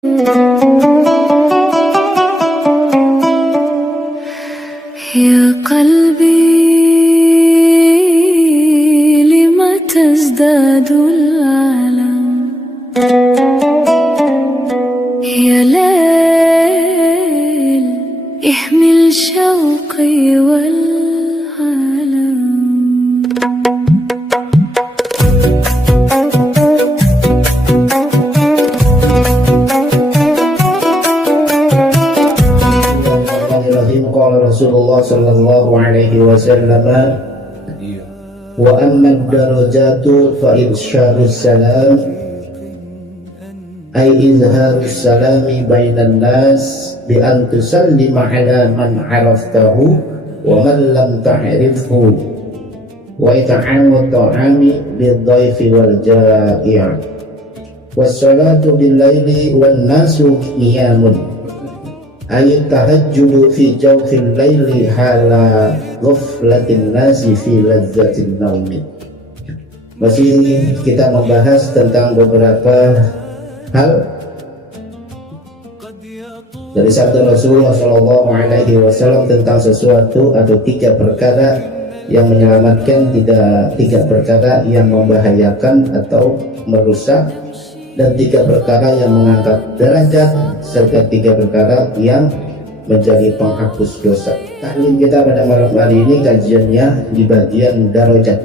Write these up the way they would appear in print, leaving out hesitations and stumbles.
يا قلبي لم تزداد الألم يا ليل احمل شوقي والألم. Qala Rasulullah sallallahu alaihi wasallam wa amma darajatu fa irsyadus salam ay izharus salami bainan nas bi an tusallima ala man araftahu wa man lam ta'rifhu wa it'amu ta'ami bid-dhaifi wal ja'i' was-salatu bil-laili wan nasu niyamun ayat tahajjudu fi jawfil laili hala ghaflatin nasi fi lazzatin naumi. Masih kita membahas tentang beberapa hal dari sabda Rasulullah SAW tentang sesuatu atau tiga perkara yang menyelamatkan, tiga perkara yang membahayakan atau merusak, dan tiga perkara yang mengangkat derajat, serta tiga perkara yang menjadi penghapus dosa. Taklim kita pada malam hari ini kajiannya di bagian darajat.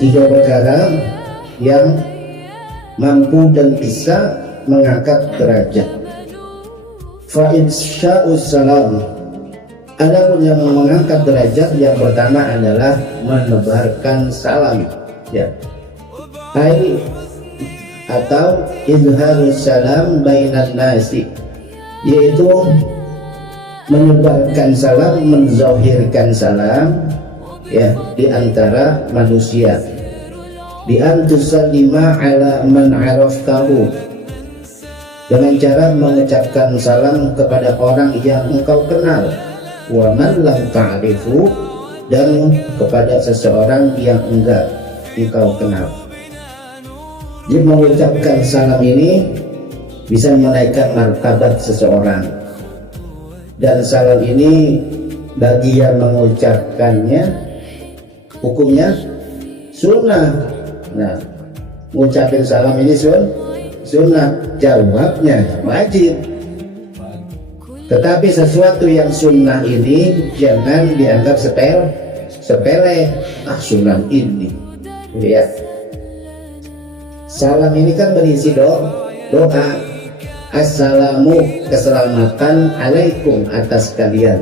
Tiga perkara yang mampu dan bisa mengangkat derajat. Fa'insya'us salam. Adapun yang mengangkat derajat, yang pertama adalah menebarkan salam, ya. Atau izharus salam bainan nasi, yaitu menyebarkan salam, menzahirkan salam, ya, di antara manusia. Bi an tusallima ala man araftahu, dengan cara mengucapkan salam kepada orang yang engkau kenal, wa man lam ta'rifu, dan kepada seseorang yang enggak engkau kenal. Jadi mengucapkan salam ini bisa menaikkan martabat seseorang, dan salam ini bagi yang mengucapkannya hukumnya sunnah. Nah, mengucapkan salam ini sunnah, jawabnya wajib. Tetapi sesuatu yang sunnah ini jangan dianggap sepele. Sunnah ini, ya. Salam ini kan berisi doa. Assalamu, keselamatan, alaikum, atas kalian,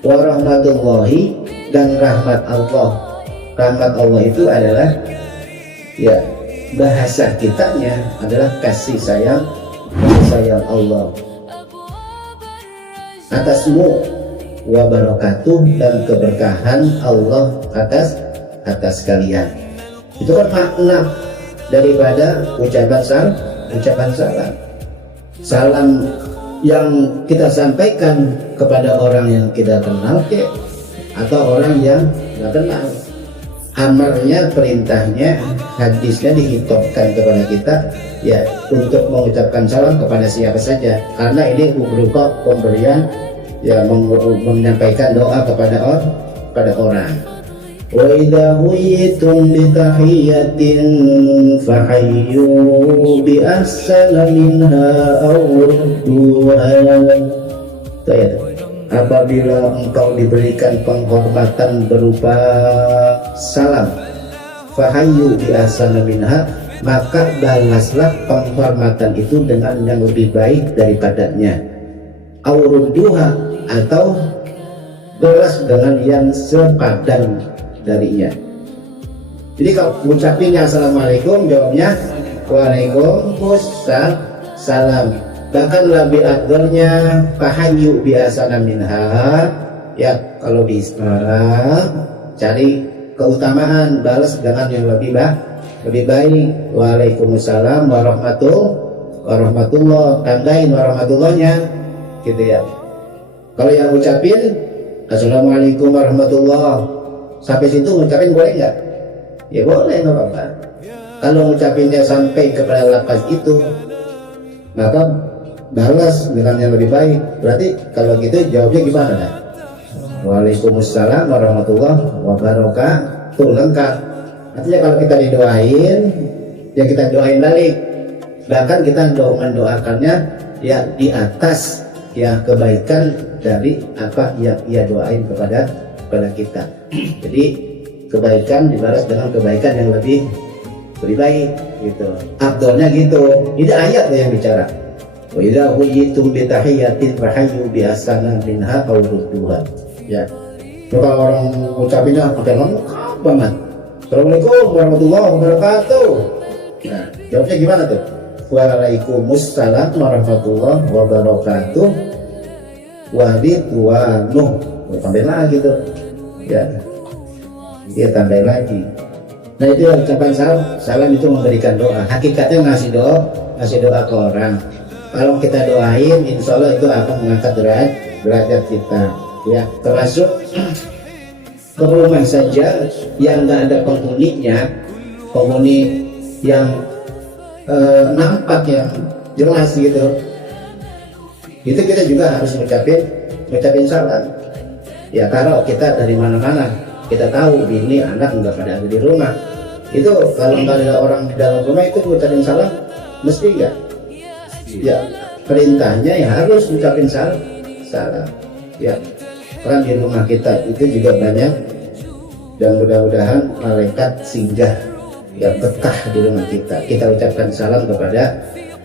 warahmatullahi, dan rahmat Allah. Rahmat Allah itu adalah, ya, bahasa kitanya adalah kasih sayang Allah. Atasmu, wa barakatuh, dan keberkahan Allah atas kalian. Itu kan makna daripada ucapan salam. Salam yang kita sampaikan kepada orang yang kita kenal atau orang yang tidak kenal. Amarnya, perintahnya, hadisnya dihitopkan kepada kita, ya, untuk mengucapkan salam kepada siapa saja, karena ini berupa pemberian, ya, menyampaikan doa kepada orang. Wa idza huyitum bi tahiyatin fahayyu bi ahsana minha aw rudduha. Apabila engkau diberikan penghormatan berupa salam, fahayyu bi ahsana minha, maka balaslah penghormatan itu dengan yang lebih baik daripadanya. Aw rudduha, atau balas dengan yang sepadan darinya. Jadi kalau ucapinnya assalamualaikum, jawabnya waalaikumsalam. Bahkan lebih afdalnya fahayyu biasana minha, ya, kalau bisa cari keutamaan, balas dengan yang lebih baik. Waalaikumsalam warahmatullah, tambahin warahmatullahnya, gitu ya. Kalau yang ucapin assalamualaikum warahmatullah, sampai situ ngucapin boleh nggak? Ya boleh, nggak apa-apa. Kalau ngucapinnya sampai kepada lafaz itu, maka balas dengan yang lebih baik. Berarti kalau gitu jawabnya gimana dah? Waalaikumsalam warahmatullahi wabarakatuh, lengkap. Artinya kalau kita didoain, ya kita doain balik. Bahkan kita mendoakannya ya di atas ya kebaikan dari apa yang ia doain kepada kita. Jadi kebaikan dibalas dengan kebaikan yang lebih baik gitu. Abdulnya gitu. Ini ayat yang bicara. Wa idza huyitum bi tahiyyatin fahayyu bi ahsana minha aw rudduha. Ya. Kalau orang ucapinnya pakai lengkap banget. Assalamualaikum warahmatullahi wabarakatuh. Nah, jawabnya gimana tuh? Waalaikumsalam warahmatullahi wabarakatuh. Wadidwanuh. Tambahin lagi tuh. Ya. Dia tambahin lagi. Nah itu ucapan salam. Salam itu memberikan doa. Hakikatnya ngasih doa ke orang. Kalau kita doain, insya Allah itu akan mengangkat derajat kita. Ya, termasuk ke rumah saja yang nggak ada penghuninya, penghuni yang nampak yang jelas gitu, itu kita juga harus ngucapin salam. Ya kalau kita dari mana-mana kita tahu bini anak nggak pada ada di rumah, itu kalau nggak ada orang di dalam rumah itu ngucapin salam mesti nggak? Ya perintahnya ya harus ngucapin salam. Ya orang di rumah kita itu juga banyak, dan mudah-mudahan malaikat singgah yang betah di rumah kita. Kita ucapkan salam kepada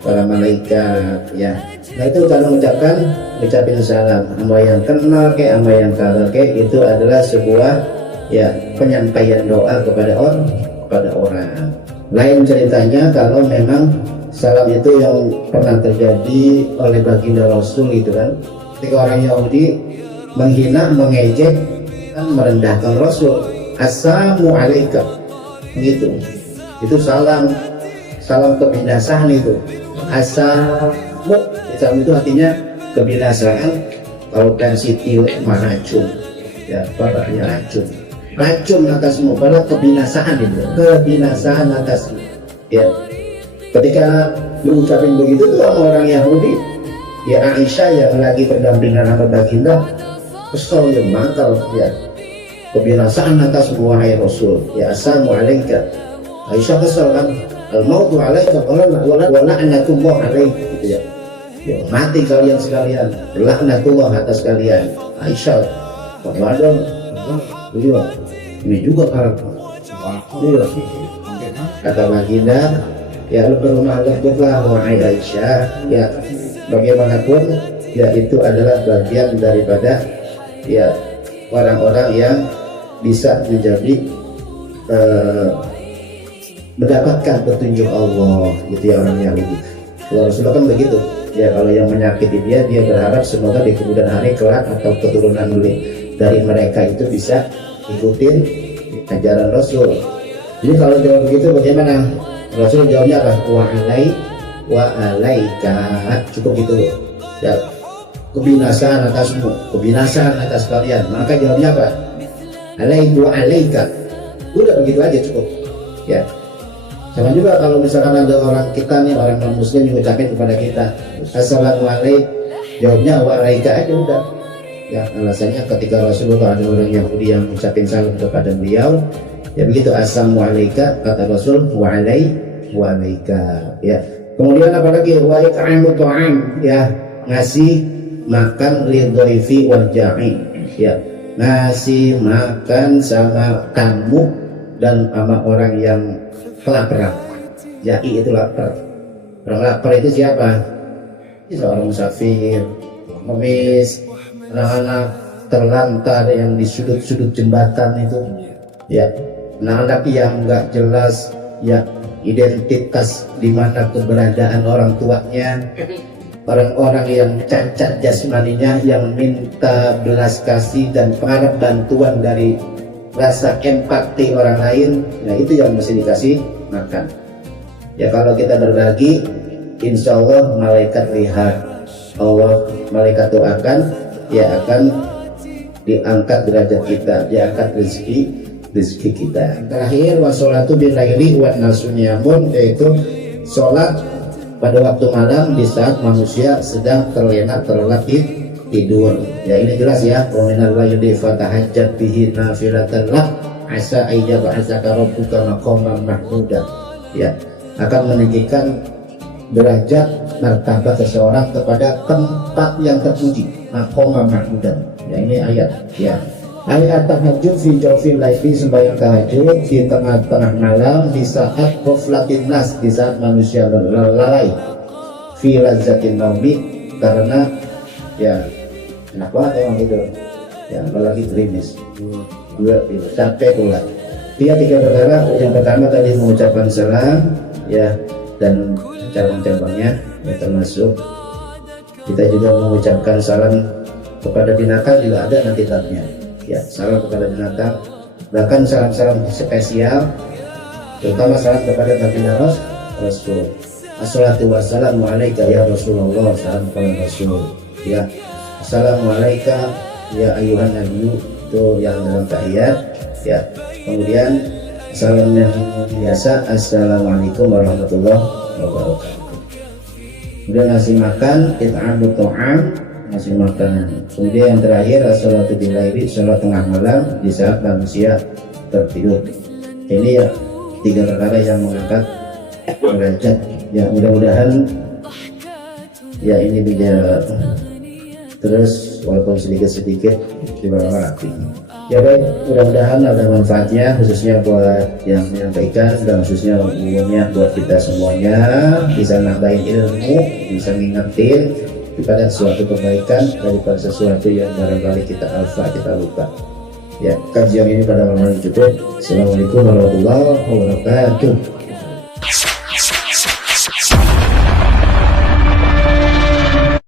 para malaikat ya. Nah itu kalau ucapin salam sama yang kenal sama yang kagak itu adalah sebuah ya penyampaian doa kepada orang. Lain ceritanya kalau memang salam itu yang pernah terjadi oleh baginda Rasul gitu kan, ketika orang Yahudi menghina, mengejek, dan merendahkan Rasul. Assalamu alaikum gitu. Itu salam kebinasaan itu. Salam itu artinya kebinasaan. Kalau versi racun. Ya, parahnya racun. Racun atasmu, pada kebinasaan itu. Kebinasaan atasmu. Ya. Ketika mengucapin begitu tuh sama orang Yahudi, ya Aisyah yang lagi berdampingan sama baginda kesel yang mangkal ya. Kebinasaan atas wahai Rasul. Ya assalamualaikum. Aisyah kesel kan. Al-mautu alaika wa la'natullah alaik gitu ya. Ya mati kalian sekalian. Laknatullah atas kalian. Aisyah. Padahal iya. Ini juga karakter. Iya. Kata baginda, ya lu berumah lebutlah wahai Aisyah. Ya bagaimanapun ya itu adalah bagian daripada ya orang-orang yang bisa menjadi mendapatkan petunjuk Allah gitu ya orang Yahudi. Kalau Rasulullah kan begitu ya, kalau yang menyakiti dia berharap semoga di kemudian hari kelak atau keturunan dari mereka itu bisa ikutin ajaran Rasul. Jadi kalau jawab begitu bagaimana? Rasul jawabnya apa? Wa alaika, cukup gitu ya. Kebinasaan atasmu, kebinasaan atas kalian. Maka jawabnya apa? Alaiku alaika. Udah begitu aja cukup. Ya. Sama juga kalau misalkan ada orang kita nih, orang non muslim yang ucapin kepada kita assalamualaikum, jawabnya wa alaika aja udah. Ya, alasannya ketika Rasulullah ada orang Yahudi yang ucapin salam kepada beliau, ya begitu assalamualaikum kata Rasul wa alaika. Ya. Kemudian apalagi wa it'amu ta'am, ya ngasih makan lidhaifi wal ja'i, ya ngasih makan sama tamu dan sama orang yang kelaparan. Ja'i itu lapar. Orang lapar itu siapa? Seorang musafir, pengemis, anak-anak terlantar yang di sudut-sudut jembatan itu, ya anak-anak yang nggak jelas ya identitas di mana keberadaan orang tuanya, orang-orang yang cacat jasmaninya yang minta belas kasih dan mengharap bantuan dari rasa empati orang lain. Nah itu yang mesti dikasih makan. Ya kalau kita berbagi, insya Allah malaikat lihat, Allah malaikat doakan, ya akan diangkat derajat kita, diangkat rezeki kita. Terakhir wasolatu bil laili wan nasu niyamun, yaitu sholat pada waktu malam di saat manusia sedang terlelap tidur. Ya ini jelas ya. Wa minal laili fatahajjat bihi nafilatan lak asa ayyab'atsaka rabbuka maqaman mahmuda. Ya, akan meninggikan derajat martabat seseorang kepada tempat yang terpuji, maqaman mahmudan. Ya ini ayat ya. Ayat tahajud fi jawfil laili, sembahyang tahajud di tengah-tengah malam di saat ghaflatin nas, di saat manusia lalai, fi lazzatin naumi, karena ya enak banget emang gitu ya, apalagi gerimis dua capek pula. Dia 3 perkara. Yang pertama tadi mengucapkan salam ya, dan cabang-cabangnya ya, termasuk kita juga mengucapkan salam kepada binatang juga ada nanti tabnya ya, salam kepada binatang, bahkan salam-salam spesial terutama salam kepada Nabi Rasul. Assalatu wassalamu alaika ya Rasulullah, salam kepada Rasul ya. Assalamualaikum ya ayuhan nabi, itu yang dalam tahiyat ya. Kemudian salam yang biasa, assalamualaikum warahmatullahi wabarakatuh. Kemudian ngasih makan, it'amu ta'am, ngasih makanan. Kemudian yang terakhir as-salatu bilaili, salat tengah malam di saat manusia tertidur. Ini ya 3 perkara yang mengangkat derajat ya, mudah-mudahan ya ini bisa terus walaupun sedikit-sedikit dibawa hati. Ya baik, mudah-mudahan ada manfaatnya khususnya buat yang menyampaikan dan khususnya umumnya buat kita semuanya, bisa nambahin ilmu, bisa ngingetin kepada suatu kebaikan daripada sesuatu yang barangkali kita alfa, kita lupa. Ya, kajian ini pada malam ini cukup. Assalamualaikum warahmatullahi wabarakatuh.